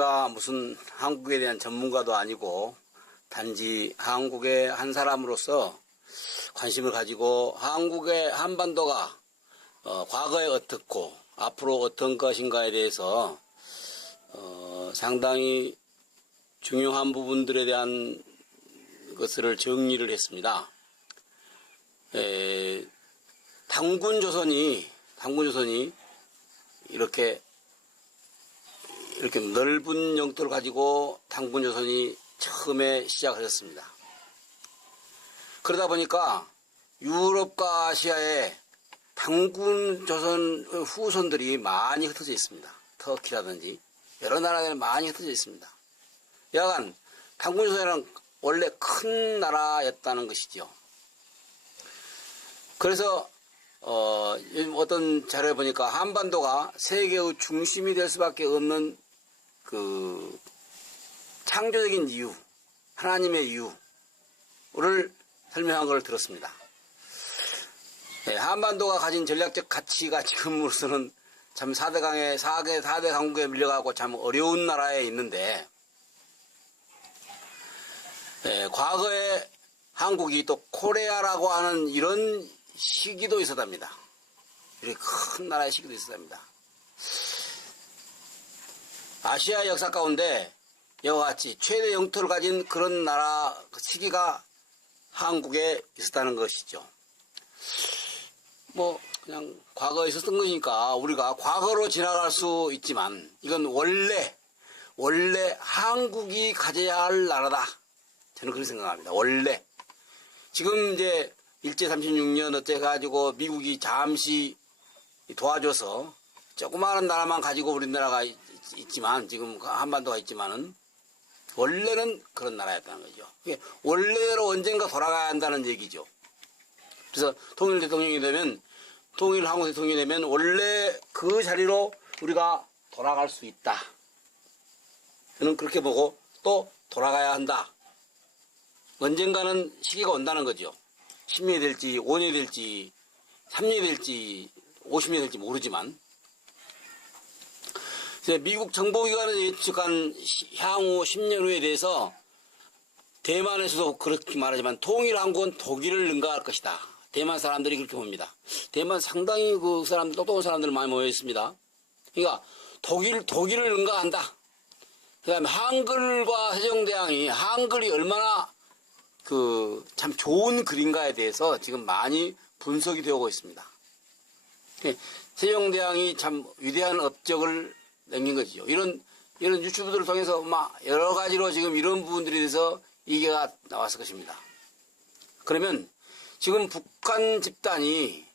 제가 무슨 한국에 대한 전문가도 아니고 단지 한국의 한 사람으로서 관심을 가지고 한국의 한반도가 과거에 어떻고 앞으로 어떤 것인가에 대해서 상당히 중요한 부분들에 대한 것을 정리를 했습니다. 당군조선이 이렇게 넓은 영토를 가지고 당군조선이 처음에 시작하셨습니다. 그러다 보니까 유럽과 아시아에 당군조선 후손들이 많이 흩어져 있습니다. 터키라든지 여러 나라에 많이 흩어져 있습니다. 여하간 당군조선은 원래 큰 나라였다는 것이죠. 그래서 요즘 어떤 자료에 보니까 한반도가 세계의 중심이 될 수밖에 없는 그 창조적인 이유, 하나님의 이유를 설명한 걸 들었습니다. 네, 한반도가 가진 전략적 가치가 지금으로서는 참 4대 강국에 밀려가고 참 어려운 나라에 있는데, 네, 과거에 한국이 또 코레아라고 하는 이런 시기도 있었답니다. 이렇게 큰 나라의 시기도 있었답니다. 아시아 역사 가운데 이와 같이 최대 영토를 가진 그런 나라 시기가 한국에 있었다는 것이죠. 뭐 그냥 과거에 있었던 거니까 우리가 과거로 지나갈 수 있지만 이건 원래 한국이 가져야 할 나라다. 저는 그렇게 생각합니다. 원래 지금 이제 일제 36년 어째 가지고 미국이 잠시 도와줘서 조그마한 나라만 가지고 우리나라가 있지만 지금 한반도가 있지만은 원래는 그런 나라였다는 거죠. 원래대로 언젠가 돌아가야 한다는 얘기죠. 그래서 통일 대통령이 되면 통일 한국 대통령이 되면 원래 그 자리로 우리가 돌아갈 수 있다. 저는 그렇게 보고 또 돌아가야 한다. 언젠가는 시기가 온다는 거죠. 10년이 될지 5년이 될지 3년이 될지 50년이 될지 모르지만 미국 정보기관에서 예측한 향후 10년 후에 대해서 대만에서도 그렇게 말하지만 통일한국은 독일을 능가할 것이다. 대만 사람들이 그렇게 봅니다. 대만 상당히 그 사람들 똑똑한 사람들 많이 모여 있습니다. 그러니까 독일을 능가한다. 그다음에 한글과 세종대왕이 한글이 얼마나 참 좋은 글인가에 대해서 지금 많이 분석이 되고 있습니다. 세종대왕이 참 위대한 업적을 남긴 것이죠. 이런 유튜브들을 통해서 막 여러 가지로 지금 이런 부분들에 대해서 얘기가 나왔을 것입니다. 그러면 지금 북한 집단이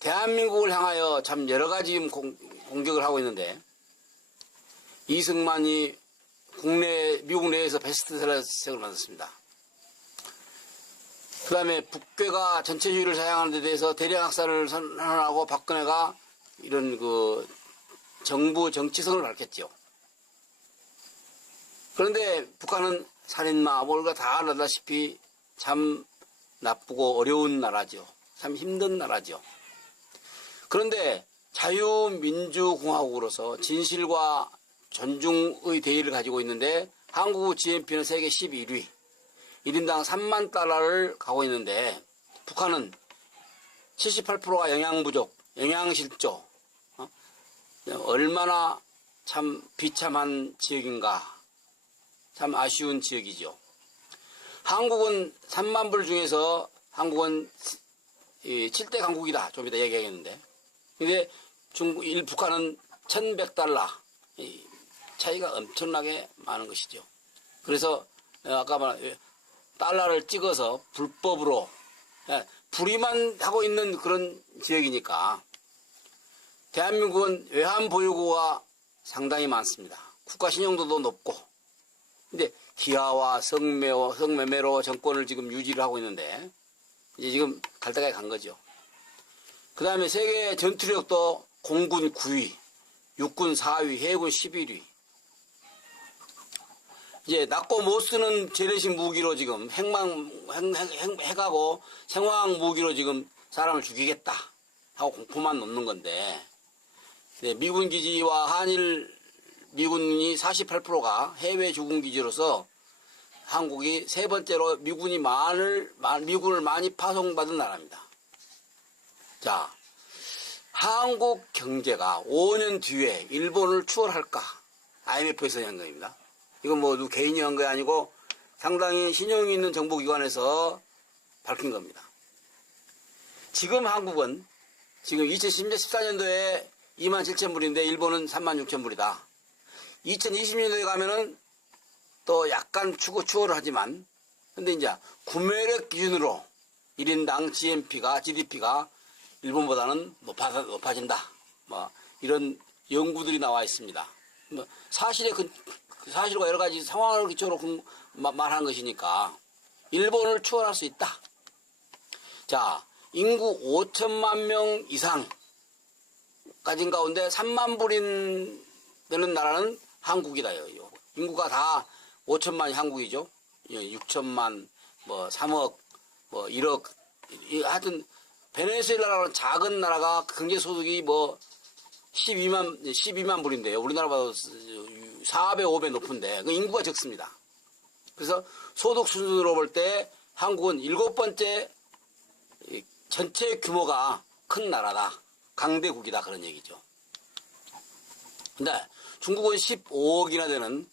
대한민국을 향하여 참 여러 가지 공격을 하고 있는데 이승만이 미국 내에서 베스트셀러를 만들었습니다. 그 다음에 북괴가 전체주의를 사양하는 데 대해서 대량학살을 선언하고 박근혜가 이런 정부 정치성을 밝혔죠. 그런데 북한은 살인마, 뭘가 다 알다시피 참 나쁘고 어려운 나라죠. 참 힘든 나라죠. 그런데 자유민주공화국으로서 진실과 존중의 대의를 가지고 있는데 한국 GNP는 세계 11위. 1인당 3만 달러를 가고 있는데 북한은 78%가 영양부족, 영양실조. 얼마나 참 비참한 지역인가. 참 아쉬운 지역이죠. 한국은 3만 불 중에서 한국은 7대 강국이다. 좀 이따 얘기하겠는데. 근데 북한은 1100달러. 차이가 엄청나게 많은 것이죠. 그래서 아까 말한 달러를 찍어서 불법으로 불이만 하고 있는 그런 지역이니까 대한민국은 외환 보유고가 상당히 많습니다. 국가 신용도도 높고 근데 기아와 성매매로 정권을 지금 유지를 하고 있는데 이제 지금 갈대가에 간 거죠. 그 다음에 세계 전투력도 공군 9위, 육군 4위, 해군 11위. 이제 낫고 못 쓰는 재래식 무기로 지금 핵하고 생화학 무기로 지금 사람을 죽이겠다 하고 공포만 놓는 건데 미군 기지와 한일 미군이 48%가 해외 주군 기지로서 한국이 세 번째로 미군을 많이 파송받은 나라입니다. 자, 한국 경제가 5년 뒤에 일본을 추월할까? IMF에서 한 겁니다. 이건 뭐 누구 개인이 한 게 아니고 상당히 신용이 있는 정보기관에서 밝힌 겁니다. 지금 한국은 지금 2014년도에 27,000불인데 일본은 36,000불이다. 2020년도에 가면은 또 약간 추월을 하지만 근데 이제 구매력 기준으로 1인당 GDP가 일본보다는 높아진다. 뭐 이런 연구들이 나와 있습니다. 뭐 사실과 여러 가지 상황을 기초로 말한 것이니까 일본을 추월할 수 있다. 자, 인구 5천만 명 이상 가진 가운데 3만 불인 되는 나라는 한국이다. 인구가 다 5천만이 한국이죠. 6천만, 뭐 3억, 뭐 1억. 하여튼 베네수엘라라는 작은 나라가 경제소득이 뭐 12만 불인데요. 우리나라보다 4배, 5배 높은데 인구가 적습니다. 그래서 소득 수준으로 볼 때 한국은 7번째 전체 규모가 큰 나라다. 강대국이다. 그런 얘기죠. 근데 중국은 15억이나 되는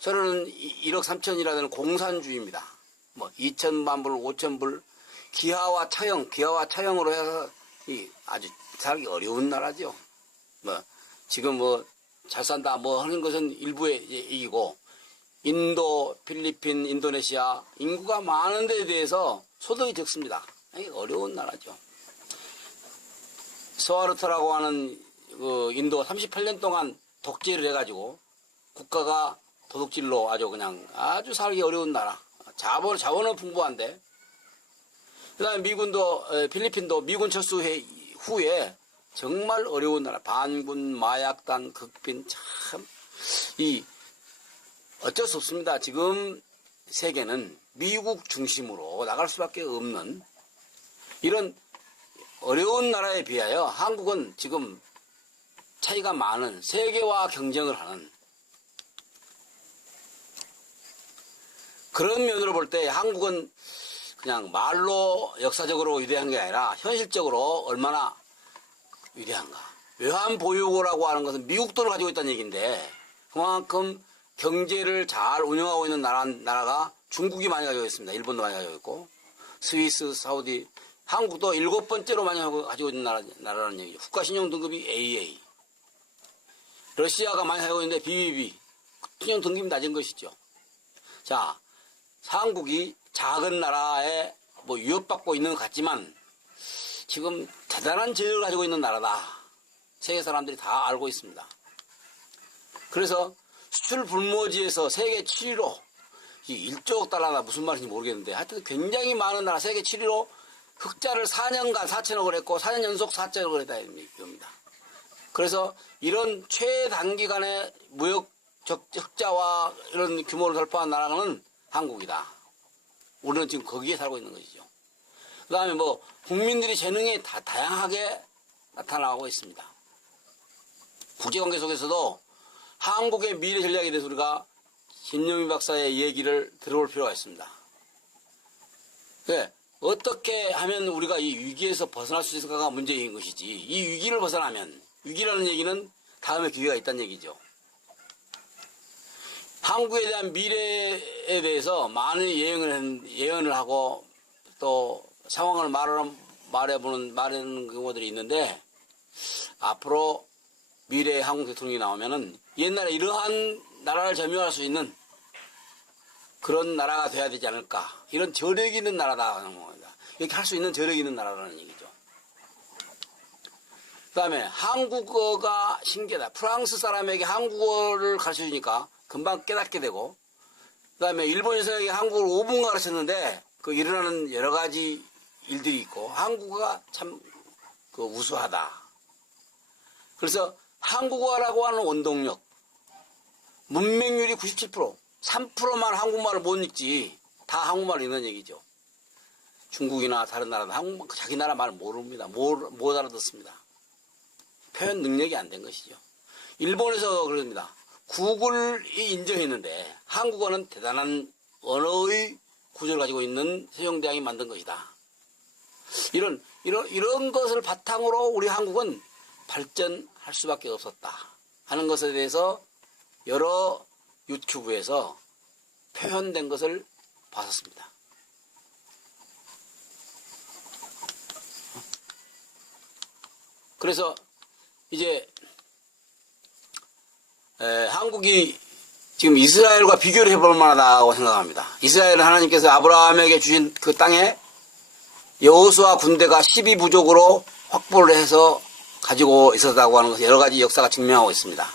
저는 1억 3천이나 되는 공산주의입니다. 뭐 2천만 불, 5천 불 기하와 차형으로 해서 아주 살기 어려운 나라죠. 뭐 지금 뭐 잘 산다 뭐 하는 것은 일부의 얘기고 인도, 필리핀, 인도네시아 인구가 많은 데에 대해서 소득이 적습니다. 어려운 나라죠. 스와르트라고 하는 그 인도가 38년 동안 독재를 해가지고 국가가 도둑질로 아주 살기 어려운 나라. 자원은 풍부한데. 그 다음에 필리핀도 미군 철수 후에 정말 어려운 나라. 반군, 마약단, 극빈, 참, 어쩔 수 없습니다. 지금 세계는 미국 중심으로 나갈 수밖에 없는 이런 어려운 나라에 비하여 한국은 지금 차이가 많은 세계와 경쟁을 하는 그런 면으로 볼 때 한국은 그냥 말로 역사적으로 위대한 게 아니라 현실적으로 얼마나 위대한가. 외환보유고라고 하는 것은 미국 돈을 가지고 있다는 얘기인데 그만큼 경제를 잘 운영하고 있는 나라가 중국이 많이 가지고 있습니다. 일본도 많이 가지고 있고 스위스, 사우디, 한국도 7번째로 많이 가지고 있는 나라라는 얘기죠. 국가신용등급이 AA. 러시아가 많이 가지고 있는데 BBB. 신용등급이 낮은 것이죠. 자, 한국이 작은 나라에 뭐 위협받고 있는 것 같지만 지금 대단한 재능을 가지고 있는 나라다. 세계 사람들이 다 알고 있습니다. 그래서 수출 불모지에서 세계 7위로 1조 달러나 무슨 말인지 모르겠는데 하여튼 굉장히 많은 나라 세계 7위로 흑자를 4년간 4천억을 했고 4년 연속 4천억을 했다 이겁니다. 그래서 이런 최단기간에 무역 흑자와 이런 규모를 돌파한 나라는 한국이다. 우리는 지금 거기에 살고 있는 것이죠. 그 다음에 뭐 국민들이 재능이 다양하게 나타나고 있습니다. 국제관계 속에서도 한국의 미래 전략에 대해서 우리가 김영민 박사의 얘기를 들어볼 필요가 있습니다. 네, 어떻게 하면 우리가 이 위기에서 벗어날 수 있을까가 문제인 것이지 이 위기를 벗어나면 위기라는 얘기는 다음에 기회가 있다는 얘기죠. 한국에 대한 미래에 대해서 많은 예언을 하고 또 상황을 말하는 경우들이 있는데 앞으로 미래의 한국 대통령이 나오면은 옛날에 이러한 나라를 점유할 수 있는 그런 나라가 돼야 되지 않을까. 이런 저력이 있는 나라다. 이렇게 할 수 있는 저력이 있는 나라라는 얘기죠. 그 다음에 한국어가 신기하다. 프랑스 사람에게 한국어를 가르쳐주니까 금방 깨닫게 되고 그 다음에 일본 여성에게 한국어를 5분 가르쳤는데 그 일어나는 여러 가지 일들이 있고 한국어가 참 우수하다. 그래서 한국어라고 하는 원동력 문맹률이 97% 3%만 한국말을 못 읽지 다 한국말을 읽는 얘기죠. 중국이나 다른 나라는 한국말 자기 나라 말을 모릅니다. 못 알아듣습니다. 표현 능력이 안 된 것이죠. 일본에서 그럽니다. 구글이 인정했는데 한국어는 대단한 언어의 구조를 가지고 있는 세종대왕이 만든 것이다. 이런 것을 바탕으로 우리 한국은 발전할 수밖에 없었다 하는 것에 대해서 여러 유튜브에서 표현된 것을 봤었습니다. 그래서 이제 한국이 지금 이스라엘과 비교를 해볼 만하다고 생각합니다. 이스라엘은 하나님께서 아브라함에게 주신 그 땅에 여호수아 군대가 12부족으로 확보를 해서 가지고 있었다고 하는 것을 여러 가지 역사가 증명하고 있습니다.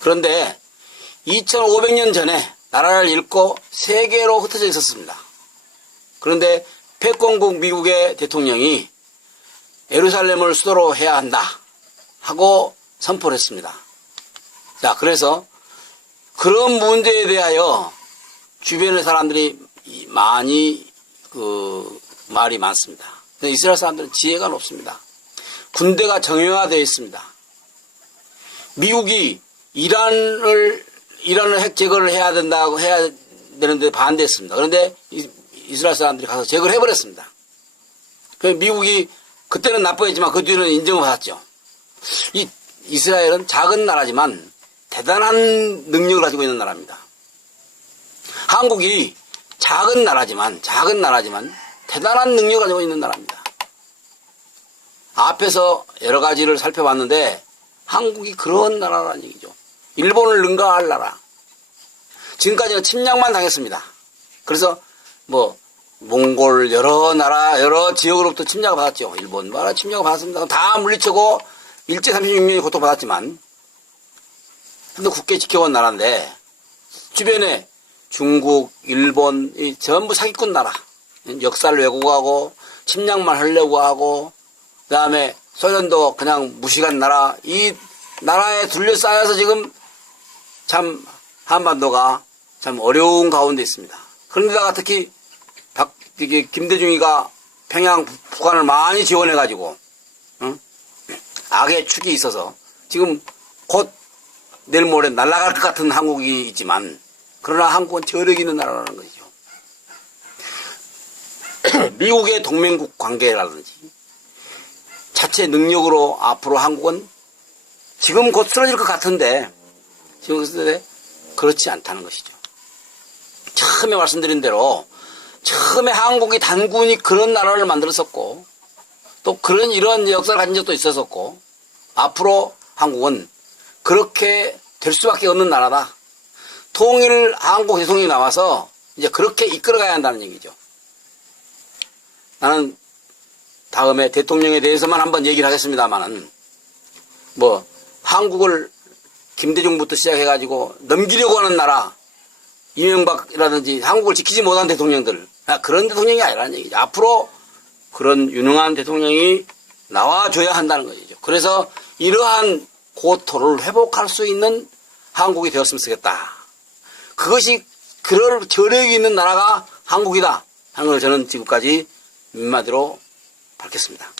그런데 2500년 전에 나라를 잃고 세계로 흩어져 있었습니다. 그런데 패권국 미국의 대통령이 예루살렘을 수도로 해야 한다 하고 선포를 했습니다. 자, 그래서 그런 문제에 대하여 주변의 사람들이 많이 말이 많습니다. 이스라엘 사람들은 지혜가 높습니다. 군대가 정형화되어 있습니다. 미국이 이란을 핵 제거를 해야 되는데 반대했습니다. 그런데 이스라엘 사람들이 가서 제거를 해버렸습니다. 미국이 그때는 나빠했지만 그 뒤에는 인정을 받았죠. 이스라엘은 작은 나라지만 대단한 능력을 가지고 있는 나라입니다. 한국이 작은 나라지만 대단한 능력을 가지고 있는 나라입니다. 앞에서 여러 가지를 살펴봤는데 한국이 그런 나라라는 얘기죠. 일본을 능가할 나라. 지금까지는 침략만 당했습니다. 그래서 몽골 여러 지역으로부터 침략을 받았죠. 일본 침략을 받았습니다. 다 물리치고 일제 36년이 고통받았지만 근데 굳게 지켜온 나라인데 주변에 중국, 일본 전부 사기꾼 나라. 역사를 왜곡하고 침략만 하려고 하고 그 다음에 소련도 그냥 무식한 나라. 이 나라에 둘러싸여서 지금 참 한반도가 참 어려운 가운데 있습니다. 그런데다가 특히 김대중이가 평양 북한을 많이 지원해가지고 악의 축이 있어서 지금 곧 내일 모레 날아갈 것 같은 한국이 있지만 그러나 한국은 저력이 있는 나라라는 것이죠. 미국의 동맹국 관계라든지 자체 능력으로 앞으로 한국은 지금 곧 쓰러질 것 같은데 지금 그렇지 않다는 것이죠. 처음에 말씀드린 대로 처음에 한국이 단군이 그런 나라를 만들었었고 또 이런 역사를 가진 적도 있었었고 앞으로 한국은 그렇게 될 수밖에 없는 나라다. 통일 한국 대통령이 나와서 이제 그렇게 이끌어가야 한다는 얘기죠. 나는 다음에 대통령에 대해서만 한번 얘기를 하겠습니다만은 한국을 김대중부터 시작해가지고 넘기려고 하는 나라 이명박이라든지 한국을 지키지 못한 대통령들 그런 대통령이 아니라는 얘기죠. 앞으로 그런 유능한 대통령이 나와줘야 한다는 것이죠. 그래서 이러한 고토를 회복할 수 있는 한국이 되었으면 좋겠다. 그것이 그럴 저력이 있는 나라가 한국이다 하는 걸 저는 지금까지 민마디로 밝혔습니다.